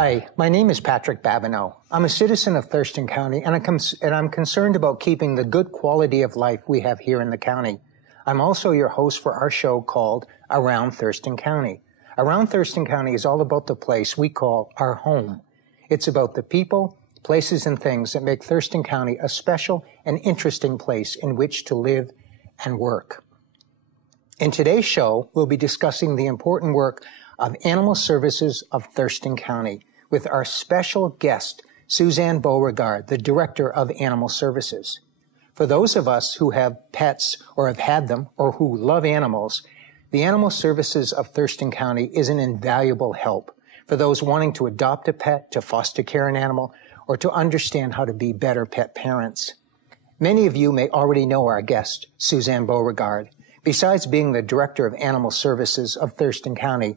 Hi, my name is Patrick Babineau. I'm a citizen of Thurston County, and I'm concerned about keeping the good quality of life we have here in the county. I'm also your host for our show called Around Thurston County. Around Thurston County is all about the place we call our home. It's about the people, places, and things that make Thurston County a special and interesting place in which to live and work. In today's show, we'll be discussing the important work of Animal Services of Thurston County with our special guest, Suzanne Beauregard, the Director of Animal Services. For those of us who have pets or have had them or who love animals, the Animal Services of Thurston County is an invaluable help for those wanting to adopt a pet, to foster care an animal, or to understand how to be better pet parents. Many of you may already know our guest, Suzanne Beauregard. Besides being the Director of Animal Services of Thurston County,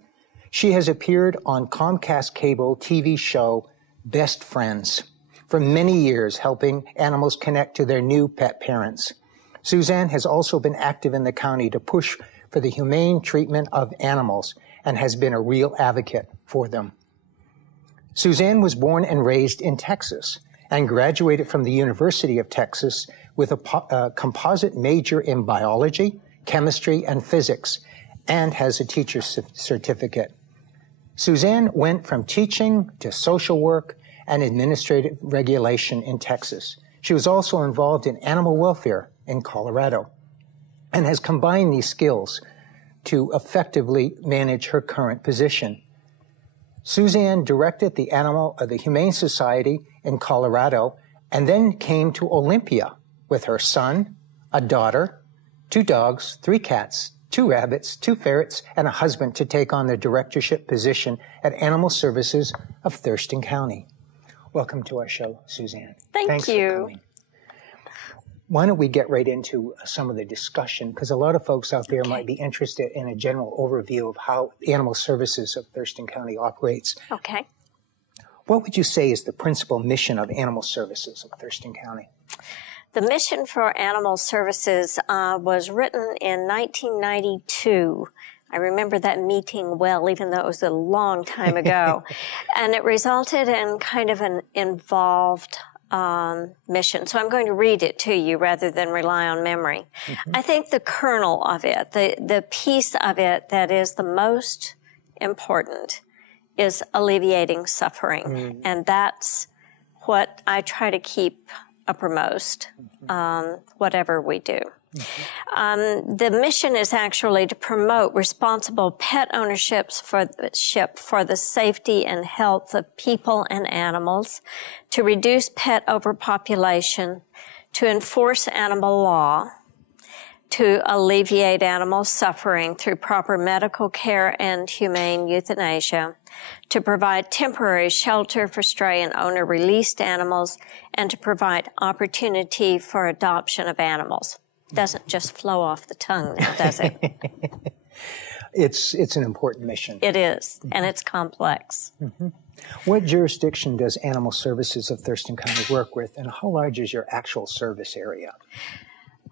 she has appeared on Comcast Cable TV show Best Friends for many years, helping animals connect to their new pet parents. Suzanne has also been active in the county to push for the humane treatment of animals and has been a real advocate for them. Suzanne was born and raised in Texas and graduated from the University of Texas with a composite major in biology, chemistry, and physics, and has a teacher's certificate. Suzanne went from teaching to social work and administrative regulation in Texas. She was also involved in animal welfare in Colorado and has combined these skills to effectively manage her current position. Suzanne directed the Humane Society in Colorado and then came to Olympia with her son, a daughter, 2 dogs, 3 cats, 2 rabbits, 2 ferrets, and a husband to take on the directorship position at Animal Services of Thurston County. Welcome to our show, Suzanne. Thanks you. For coming. Why don't we get right into some of the discussion, because a lot of folks out there might be interested in a general overview of how Animal Services of Thurston County operates. Okay. What would you say is the principal mission of Animal Services of Thurston County? The mission for Animal Services was written in 1992. I remember that meeting well, even though it was a long time ago. And it resulted in kind of an involved mission. So I'm going to read it to you rather than rely on memory. Mm-hmm. I think the kernel of it, the piece of it that is the most important is alleviating suffering. Mm-hmm. And that's what I try to keep uppermost, whatever we do. Mm-hmm. The mission is actually to promote responsible pet ownership for the safety and health of people and animals, to reduce pet overpopulation, to enforce animal law, to alleviate animal suffering through proper medical care and humane euthanasia, to provide temporary shelter for stray and owner-released animals, and to provide opportunity for adoption of animals. Doesn't just flow off the tongue now, does it? It's an important mission. It is, and it's complex. Mm-hmm. What jurisdiction does Animal Services of Thurston County work with, and how large is your actual service area?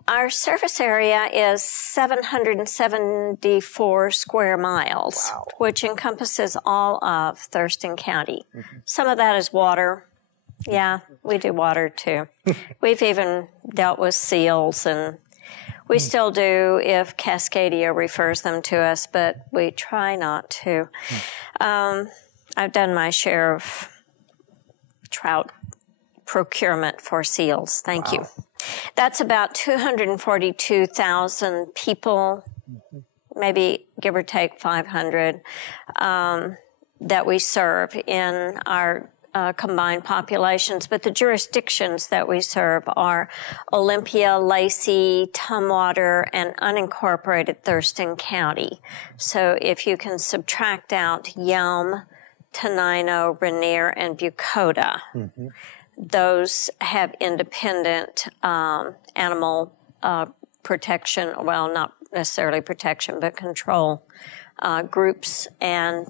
Our service area is 774 square miles, wow, which encompasses all of Thurston County. Mm-hmm. Some of that is water. Yeah, we do water too. We've even dealt with seals, and we still do if Cascadia refers them to us, but we try not to. I've done my share of trout procurement for seals. Thank you. That's about 242,000 people, maybe give or take 500, that we serve in our combined populations. But the jurisdictions that we serve are Olympia, Lacey, Tumwater, and unincorporated Thurston County. So if you can subtract out Yelm, Tenino, Rainier, and Bucota, those have independent animal protection, well, not necessarily protection, but control groups. And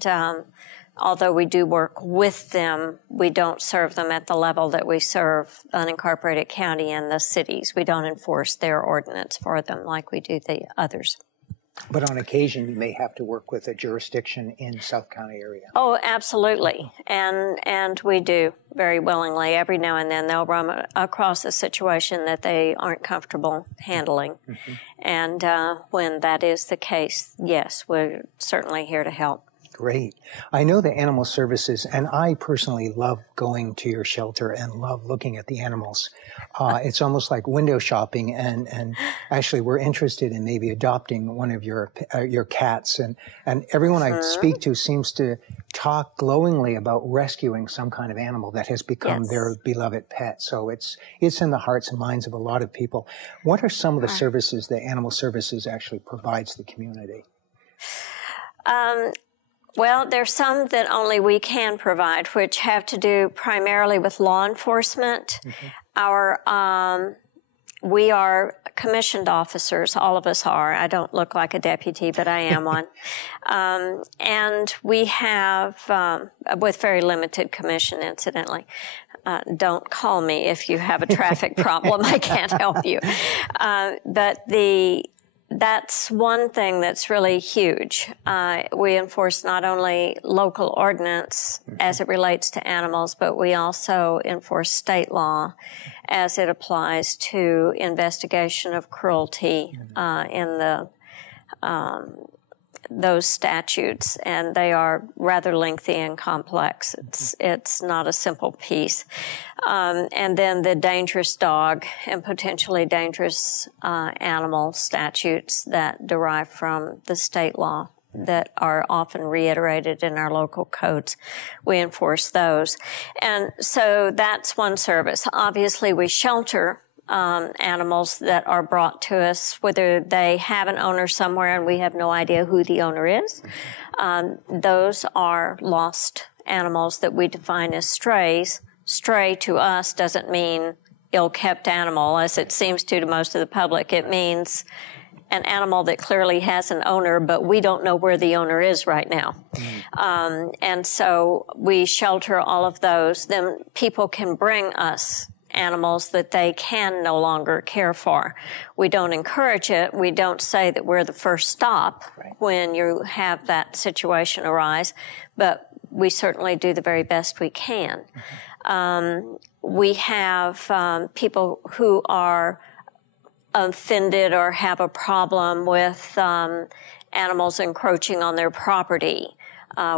although we do work with them, we don't serve them at the level that we serve unincorporated county and the cities. We don't enforce their ordinance for them like we do the others. But on occasion, you may have to work with a jurisdiction in South County area. Oh, absolutely. And we do very willingly. Every now and then they'll run across a situation that they aren't comfortable handling. Mm-hmm. And when that is the case, yes, we're certainly here to help. Great. I know the animal services, and I personally love going to your shelter and love looking at the animals. It's almost like window shopping, and actually we're interested in maybe adopting one of your cats. And everyone I speak to seems to talk glowingly about rescuing some kind of animal that has become their beloved pet. So it's in the hearts and minds of a lot of people. What are some of the services that Animal Services actually provides the community? Well, there's some that only we can provide, which have to do primarily with law enforcement. Mm-hmm. We are commissioned officers, all of us are. I don't look like a deputy, but I am one. And we have, with very limited commission, incidentally. Don't call me if you have a traffic problem. I can't help you. But that's one thing that's really huge. We enforce not only local ordinance as it relates to animals, but we also enforce state law as it applies to investigation of cruelty in those statutes, and they are rather lengthy and complex. It's not a simple piece. And then the dangerous dog and potentially dangerous animal statutes that derive from the state law that are often reiterated in our local codes. We enforce those. And so that's one service. Obviously, we shelter animals that are brought to us, whether they have an owner somewhere and we have no idea who the owner is. Those are lost animals that we define as strays. Stray to us doesn't mean ill-kept animal, as it seems to most of the public. It means an animal that clearly has an owner, but we don't know where the owner is right now. And so we shelter all of those. Then people can bring us animals that they can no longer care for. We don't encourage it. We don't say that we're the first stop when you have that situation arise, but we certainly do the very best we can. We have people who are offended or have a problem with animals encroaching on their property.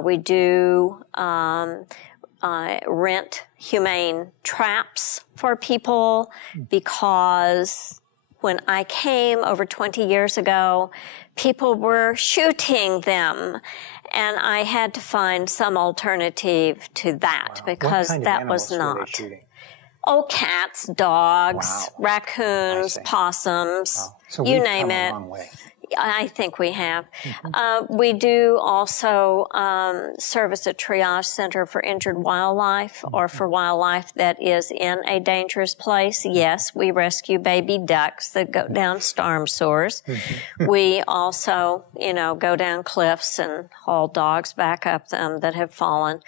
We do rent humane traps for people, because when I came over 20 years ago, people were shooting them, and I had to find some alternative to that because that was not. Oh, cats, dogs, raccoons, possums, So you we've name come it. a long way. I think we have. We do also serve as a triage center for injured wildlife or for wildlife that is in a dangerous place. Yes, we rescue baby ducks that go down storm sewers. We also, go down cliffs and haul dogs back up them that have fallen.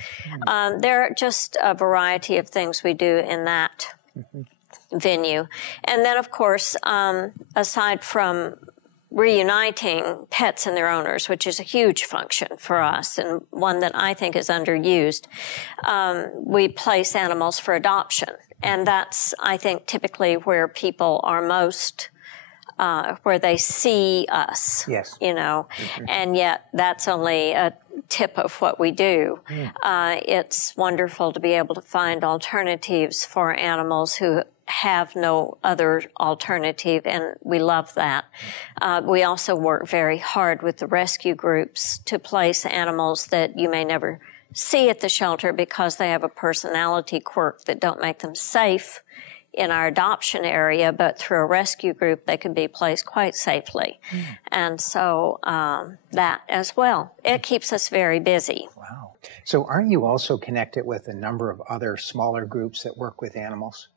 There are just a variety of things we do in that venue. And then, of course, aside from reuniting pets and their owners, which is a huge function for us and one that I think is underused, we place animals for adoption. And that's, I think, typically where people are most, where they see us, and yet that's only a tip of what we do. It's wonderful to be able to find alternatives for animals who have no other alternative, and we love that. We also work very hard with the rescue groups to place animals that you may never see at the shelter because they have a personality quirk that don't make them safe in our adoption area, but through a rescue group they can be placed quite safely. And so that as well. It keeps us very busy. Wow. So aren't you also connected with a number of other smaller groups that work with animals?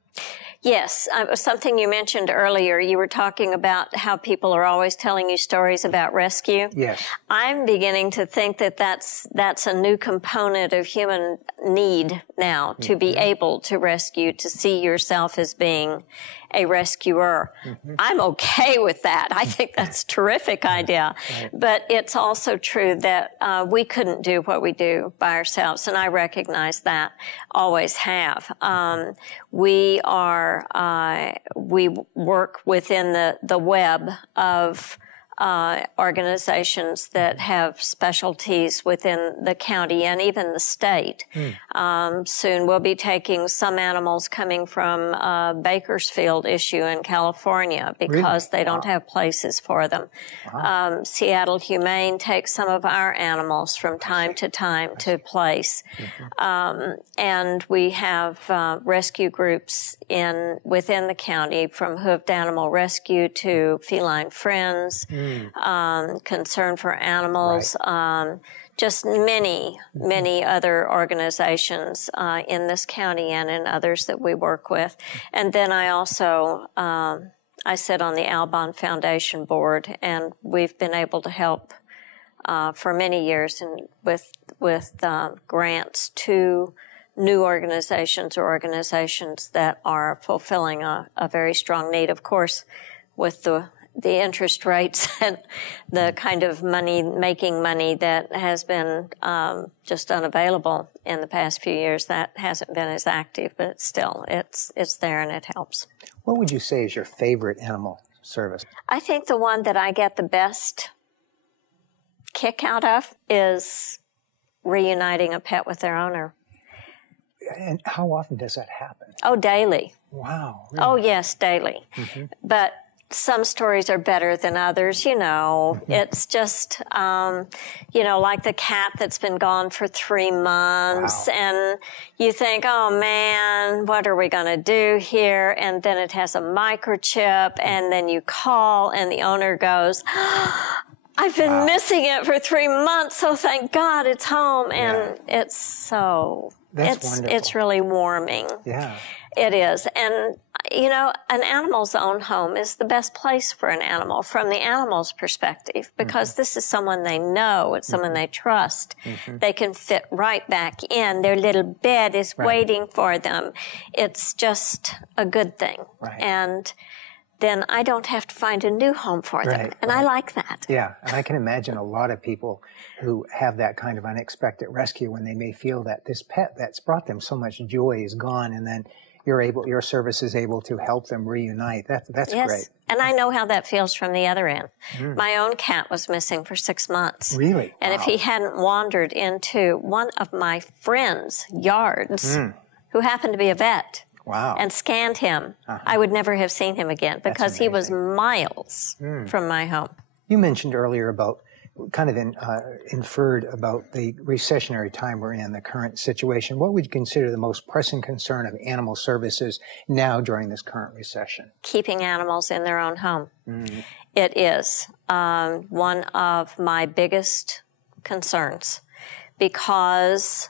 Yes, something you mentioned earlier. You were talking about how people are always telling you stories about rescue. Yes. I'm beginning to think that that's a new component of human need now, to be able to rescue, to see yourself as being a rescuer. I'm okay with that. I think that's a terrific idea. But it's also true that we couldn't do what we do by ourselves, and I recognize that, always have. We work within the web of organizations that have specialties within the county and even the state. Soon we'll be taking some animals coming from Bakersfield issue in California because they don't have places for them. Seattle Humane takes some of our animals from time to time to place. And we have rescue groups within the county, from Hoofed Animal Rescue to Feline Friends, Concern for Animals, just many other organizations in this county and in others that we work with. And then I also I sit on the Albon Foundation board, and we've been able to help for many years with grants to new organizations or organizations that are fulfilling a very strong need. Of course, with the interest rates and the kind of making money that has been just unavailable in the past few years, that hasn't been as active, but still, it's there and it helps. What would you say is your favorite animal service? I think the one that I get the best kick out of is reuniting a pet with their owner. And how often does that happen? Oh, daily. Wow. Really? Oh, yes, daily. But some stories are better than others, you know. It's just, you know, like the cat that's been gone for 3 months. And you think, oh, man, what are we going to do here? And then it has a microchip, and then you call, and the owner goes, I've been missing it for 3 months, so thank God it's home. And it's so... It's really warming. Yeah. It is. And, you know, an animal's own home is the best place for an animal from the animal's perspective, because this is someone they know. It's someone they trust. They can fit right back in. Their little bed is waiting for them. It's just a good thing. And then I don't have to find a new home for them. And I like that. Yeah, and I can imagine a lot of people who have that kind of unexpected rescue when they may feel that this pet that's brought them so much joy is gone, and then your service is able to help them reunite. That's great. And I know how that feels from the other end. My own cat was missing for 6 months. Really? And if he hadn't wandered into one of my friends' yards, who happened to be a vet, and scanned him, I would never have seen him again, because he was miles from my home. You mentioned earlier about kind of inferred about the recessionary time we're in, the current situation. What would you consider the most pressing concern of animal services now during this current recession? Keeping animals in their own home. It is one of my biggest concerns, because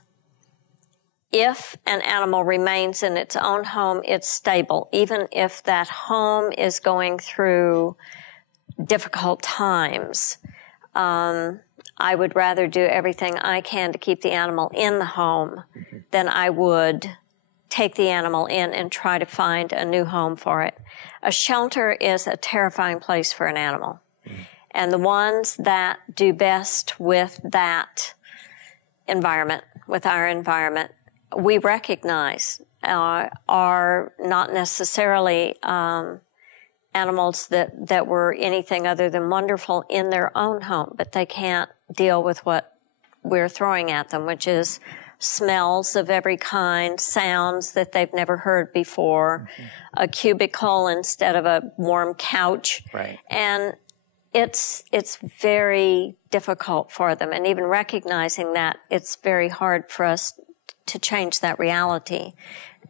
if an animal remains in its own home, it's stable. Even if that home is going through difficult times, I would rather do everything I can to keep the animal in the home than I would take the animal in and try to find a new home for it. A shelter is a terrifying place for an animal. And the ones that do best with that environment, with our environment, we recognize are not necessarily animals that were anything other than wonderful in their own home, but they can't deal with what we're throwing at them, which is smells of every kind, sounds that they've never heard before, a cubicle instead of a warm couch. And it's very difficult for them. And even recognizing that, it's very hard for us to change that reality.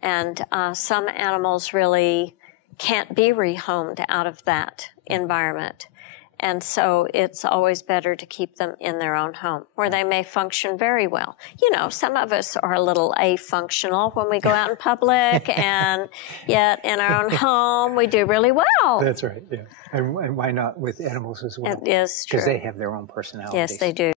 And some animals really can't be rehomed out of that environment. And so it's always better to keep them in their own home, where they may function very well. You know, some of us are a little afunctional when we go out in public, and yet in our own home we do really well. That's right, yeah. And why not with animals as well? It is true. Because they have their own personalities. Yes, they do.